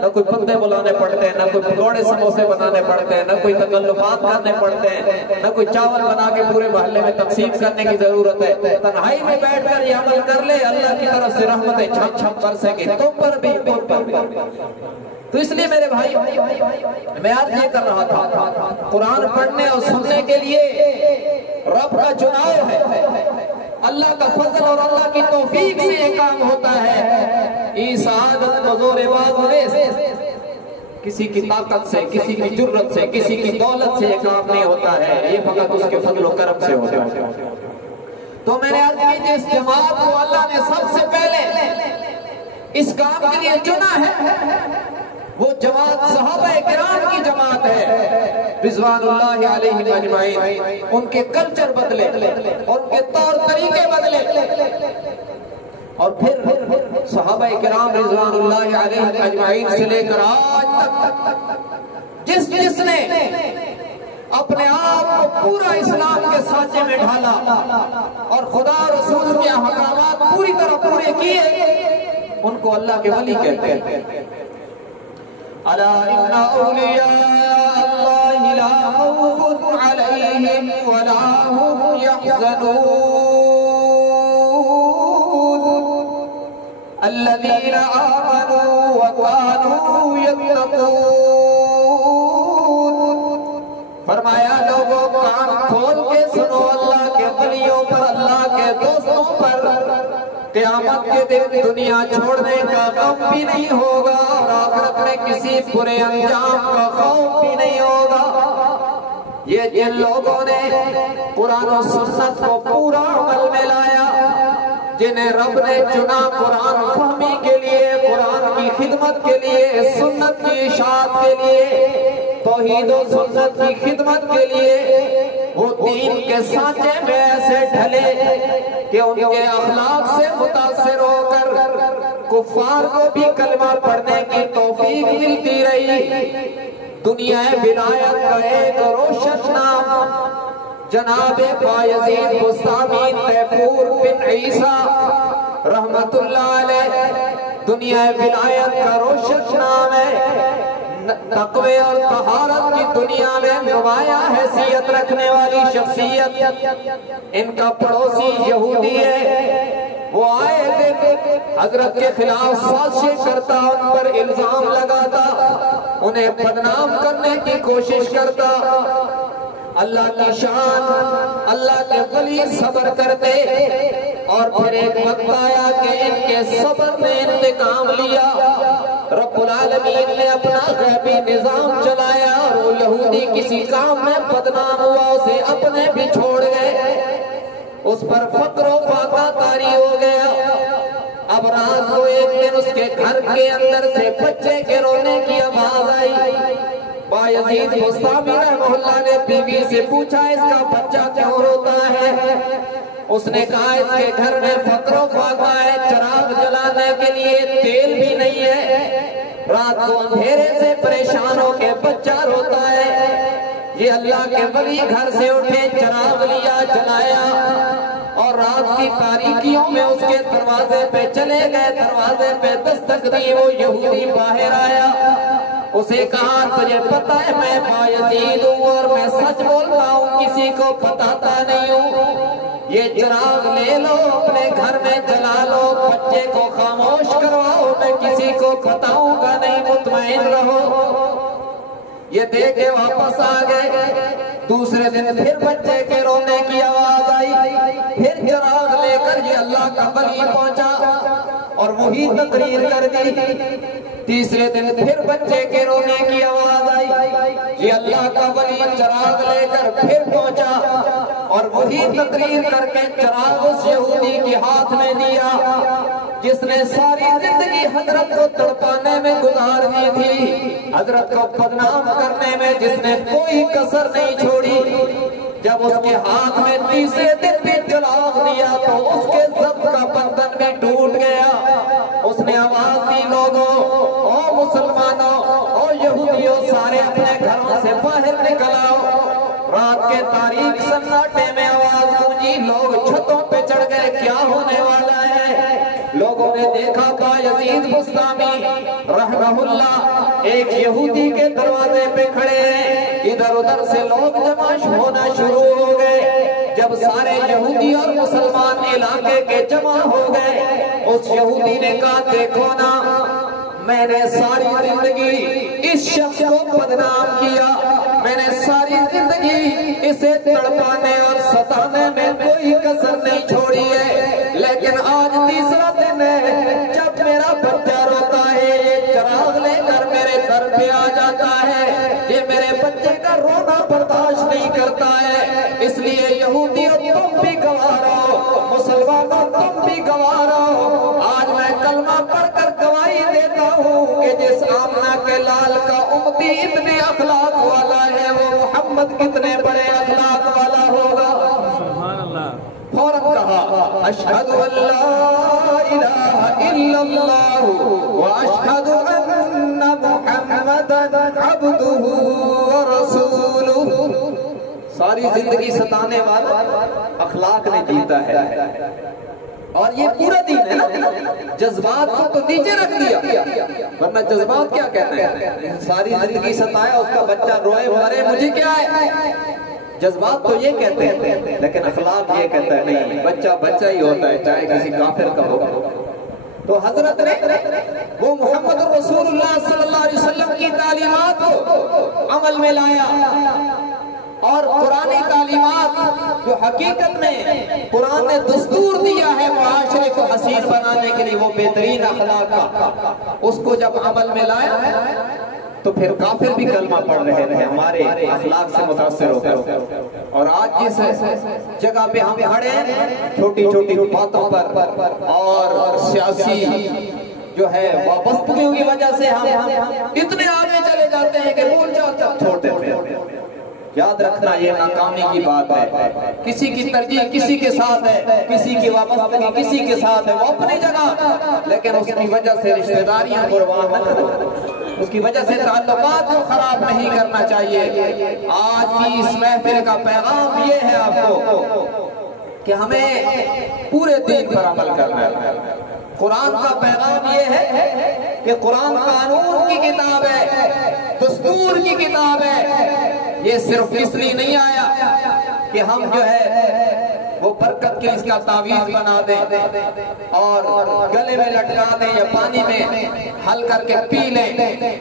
نہ کوئی بندے بلانے پڑتے ہیں، نہ کوئی پکوڑے سموسے بنانے پڑتے ہیں، نہ کوئی تکلفات کرنے پڑتے ہیں، نہ کوئی چاول بنا کے پورے محلے میں تقسیم کرنے کی ضرورت ہے۔ تنہائی میں بیٹھ کر یہ عمل کر لے، اللہ کی طرف سے رحمتیں چھم چھم برسیں گی تم پر بھی، تم پر بھی۔ تو اس لیے میرے بھائی میں آج یہ کر رہا تھا، قرآن پڑھنے اور سننے کے لیے رب کا چناؤ ہے، اللہ کا فضل اور اللہ کی توفیق سے یہ کام ہوتا ہے۔ سعادت حضور باز سے کسی کی طاقت سے، کسی کی جرت سے، کسی کی دولت سے یہ کام نہیں ہوتا ہے، یہ فقط اس کے فضل و کرم سے ہوتا ہے۔ تو میں نے عرض کی جس جماعت کو اللہ نے سب سے پہلے اس کام کے لیے چنا ہے وہ جماعت صحابہ کرام کی جماعت ہے رضوان اللہ علیہم اجمعین۔ ان کے کلچر بدلے اور ان کے طور طریقے بدلے، اور پھر صحابہ کرام رضوان اللہ علیہم اجمعین سے لے کر آج تک جس نے اپنے آپ کو پورا اسلام کے سانچے میں ڈھالا اور خدا رسول کے احکامات پوری طرح پورے کیے، ان کو اللہ کے ولی کہتے ہیں۔ الا ان اولیاء اللہ لا خوف علیہم ولا هم يحزنون الذین آمنوا وکانوا یتقون۔ فرمایا لوگوں کان کھول کے سنو، اللہ کے ولیوں پر، اللہ کے دوستوں پر قیامت کے دن دنیا چھوڑنے کا غم بھی نہیں ہوگا اور آخرت میں کسی برے انجام کا خوف بھی نہیں ہوگا۔ یہ جن لوگوں نے قرآن و سنت کو پورا عمل میں لایا، جنہیں رب نے چنا قرآن فہمی کے لیے، قرآن کی خدمت کے لیے، سنت کی اشاعت کے لیے، توحید و سنت کی خدمت کے لیے، وہ دین کے سانچے میں ایسے ڈھلے کہ ان کے اخلاق سے متاثر ہو کر کفار کو بھی کلمہ پڑھنے کی توفیق ملتی رہی۔ دنیا ولایت کا ایک روشن نام جناب بایزید بسطامی تیفور بن عیسیٰ رحمت اللہ علیہ، دنیا ولایت کا روشن نام ہے، تقوی اور طہارت کی دنیا میں نمایاں حیثیت رکھنے والی شخصیت۔ ان کا پڑوسی یہودی ہے، وہ آئے دن حضرت کے خلاف سازشیں کرتا، ان پر الزام لگاتا، انہیں بدنام کرنے کی کوشش کرتا۔ اللہ کی شان، اللہ کے ولی صبر کرتے، اور پھر ایک وقت آیا کہ ان کے صبر نے انتقام لیا۔ رب العالمین نے اپنا غیبی نظام چلایا اور وہ یہودی کسی کام میں بدنام ہوا، اسے اپنے بھی چھوڑ گئے، اس پر فقر و فاقہ طاری ہو گیا۔ اب رات کو ایک دن اس کے گھر کے اندر سے بچے کے رونے کی آواز آئی۔ بایزید بسطامی رحمہ اللہ نے بیوی سے پوچھا اس کا بچہ کیوں روتا ہے؟ اس نے کہا اس کے گھر میں فقر و فاقہ ہے، چراغ جلانے کے لیے تیل بھی نہیں ہے، رات کو اندھیرے سے پریشان ہو کے بچہ روتا ہے۔ یہ اللہ کے ولی گھر سے اٹھے، چراغ لیا، جلایا اور رات کی تاریکیوں میں اس کے دروازے پہ چلے گئے، دروازے پہ دستک دی، وہ یہودی باہر آیا، اسے کہا تجھے پتا ہے میں بایزید ہوں اور میں سچ بولتا ہوں، کسی کو بتاتا نہیں ہوں، یہ چراغ لے لو اپنے گھر میں جلا لو، بچے کو خاموش کرواؤ، میں کسی کو بتاؤں گا نہیں، مطمئن رہو۔ یہ دے کے واپس آ گئے۔ دوسرے دن پھر بچے کے رونے کی آواز آئی، پھر چراغ لے کر یہ اللہ کا ولی پہنچا اور وہی تقریر کر دی۔ تیسرے دن پھر بچے کے رونے کی آواز آئی، یہ اللہ کا ولی چراغ لے کر پھر پہنچا اور وہی تقریر کر کے چراغ اس یہودی کے ہاتھ میں دیا جس نے ساری زندگی حضرت کو تڑپانے میں گزار دی تھی، حضرت کو بدنام کرنے میں جس نے کوئی کسر نہیں چھوڑی۔ جب اس کے ہاتھ میں تیسرے دن بھی چراغ دیا تو اس کے ضبط کا بندھن بھی ٹوٹ گیا۔ اس نے آواز دی، لوگوں، او مسلمانوں، او یہودیوں، سارے اپنے گھروں سے باہر نکل آؤ۔ رات کے تاریک سناٹے میں آواز گونجی، لوگ چھتوں پہ چڑھ گئے، کیا ہونے والا ہے؟ لوگوں نے دیکھا بایزید بسطامی رحمہ اللہ ایک یہودی کے دروازے پہ کھڑے ہیں، ادھر ادھر سے لوگ جمع ہونا شروع ہو گئے۔ جب سارے یہودی اور مسلمان علاقے کے جمع ہو گئے، اس یہودی نے کہا دیکھو نا، میں نے ساری زندگی اس شخص کو بدنام کیا، میں نے ساری زندگی اسے تڑپانے اور ستانے میں کوئی کسر نہیں چھوڑی ہے، لیکن آج تیسرا دن ہے جب میرا بچہ روتا ہے، یہ چراغ لے کر میرے در پہ آ جاتا ہے، یہ میرے بچے کا رونا برداشت نہیں کرتا ہے، اس لیے یہودیوں تم بھی گواہ رہو، مسلمانوں تم بھی گواہ رہو۔ آج میں کلمہ پڑھ کر گواہی دیتا ہوں کہ جس آمنہ کے لال کا امتی اتنے اخلاق والا ہے، وہ محمد کتنے بڑے اخلاق والا ہوگا۔ سبحان اللہ۔ فوراً کہا اشہد ان لا الہ الا اللہ واشہد ان محمدا عبدہ ورسولہ۔ ساری زندگی ستانے والا اخلاق نے جیتا ہے، اور یہ پورا دین ہے نا، جذبات کو تو نیچے رکھ دیا، ورنہ جذبات کیا کہتے ہیں؟ ساری زندگی ستایا، اس کا بچہ روئے مرے مجھے کیا ہے؟ جذبات تو یہ کہتے ہیں، لیکن اخلاق یہ کہتا ہے نہیں، بچہ بچہ ہی ہوتا ہے، چاہے کسی کافر کا ہو۔ تو حضرت نے وہ محمد رسول اللہ صلی اللہ علیہ وسلم کی تعلیمات کو عمل میں لایا، اور قرآنی تعلیمات جو حقیقت میں قرآن نے دستور دیا ہے معاشرے کو حسین بنانے کے لیے، وہ بہترین اخلاق کا، اس کو جب عمل میں لایا تو پھر کافر بھی کلمہ پڑھ رہے تھے ہمارے اخلاق سے متاثر ہو کر۔ اور آج جس جگہ پہ ہم کھڑے ہیں چھوٹی چھوٹی باتوں پر اور سیاسی جو ہے وابستگیوں کی وجہ سے ہم اتنے آگے چلے جاتے ہیں کہ بول جاتا چھوڑتے تھے۔ یاد رکھنا یہ ناکامی کی بات ہے، کسی کی ترجیح کسی کے ساتھ ہے، کسی کی وابستگی کسی کے ساتھ ہے، وہ اپنی جگہ، لیکن اس کی وجہ سے رشتہ داریاں قربان نہ کرو، اس کی وجہ سے تعلقات کو خراب نہیں کرنا چاہیے۔ آج کی اس محفل کا پیغام یہ ہے آپ کو کہ ہمیں پورے دین پر عمل کرنا ہے۔ قرآن کا پیغام یہ ہے کہ قرآن قانون کی کتاب ہے، دستور کی کتاب ہے، یہ صرف اس لیے نہیں آیا کہ ہم جو ہے وہ برکت کے اس کا تعویذ بنا دیں اور گلے میں لٹکا دیں یا پانی میں حل کر کے پی لیں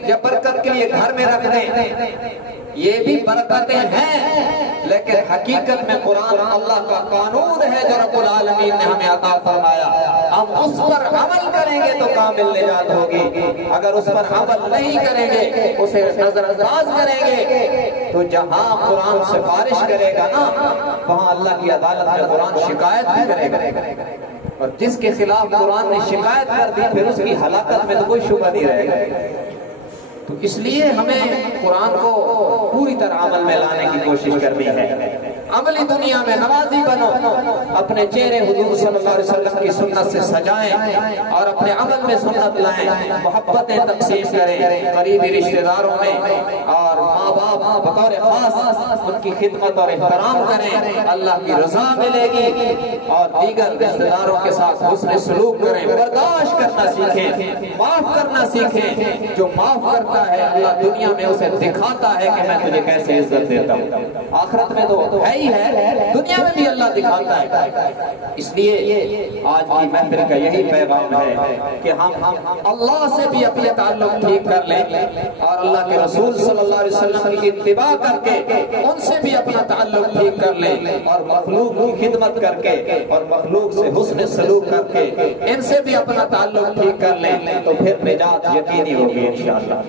یا برکت کے لیے گھر میں رکھ دیں۔ یہ بھی برکتیں ہیں، لیکن حقیقت میں قرآن اللہ کا قانون ہے جو رب العالمین نے ہمیں عطا فرمایا۔ ہم اس پر عمل کریں گے تو کامل نجات ہوگی، اگر اس پر عمل نہیں کریں گے، اسے نظر انداز کریں گے، تو جہاں قرآن سفارش کرے گا نا، وہاں اللہ کی عدالت میں قرآن شکایت بھی کرے گا، اور جس کے خلاف قرآن نے شکایت کر دی پھر اس کی ہلاکت میں تو کوئی شبہ نہیں رہے گا۔ تو اس لیے ہمیں قرآن کو پوری طرح عمل میں لانے کی کوشش کرنی ہے۔ عملی دنیا میں نمازی بنو، اپنے چہرے حضور صلی اللہ علیہ وسلم کی سنت سے سجائیں اور اپنے عمل میں سنت لائیں، محبتیں تقسیم کریں قریبی رشتہ داروں میں، اور ماں باپ بطور خاص ان کی خدمت اور احترام کریں، اللہ کی رضا ملے گی، اور دیگر رشتہ داروں کے ساتھ حسن سلوک کریں، برداشت کرنا سیکھیں، معاف کرنا سیکھیں۔ جو معاف کرتا ہے اللہ دنیا میں اسے دکھاتا ہے کہ میں تجھے کیسے عزت دیتا ہوں، آخرت میں تو ہے ہی ہے، دنیا میں بھی اللہ دکھاتا ہے۔ اس لیے آج کی محفل کا یہی پیغام ہے کہ ہم اللہ سے بھی اپنے تعلق ٹھیک کر لیں، اور اللہ کے رسول صلی اللہ علیہ وسلم کی اتباع کر کے ان سے بھی اپنا تعلق ٹھیک کر لیں، اور مخلوق کی خدمت کر کے اور مخلوق سے حسن سلوک کر کے ان سے بھی اپنا تعلق ٹھیک کر لیں، تو پھر نجات یقینی ہوگی انشاءاللہ۔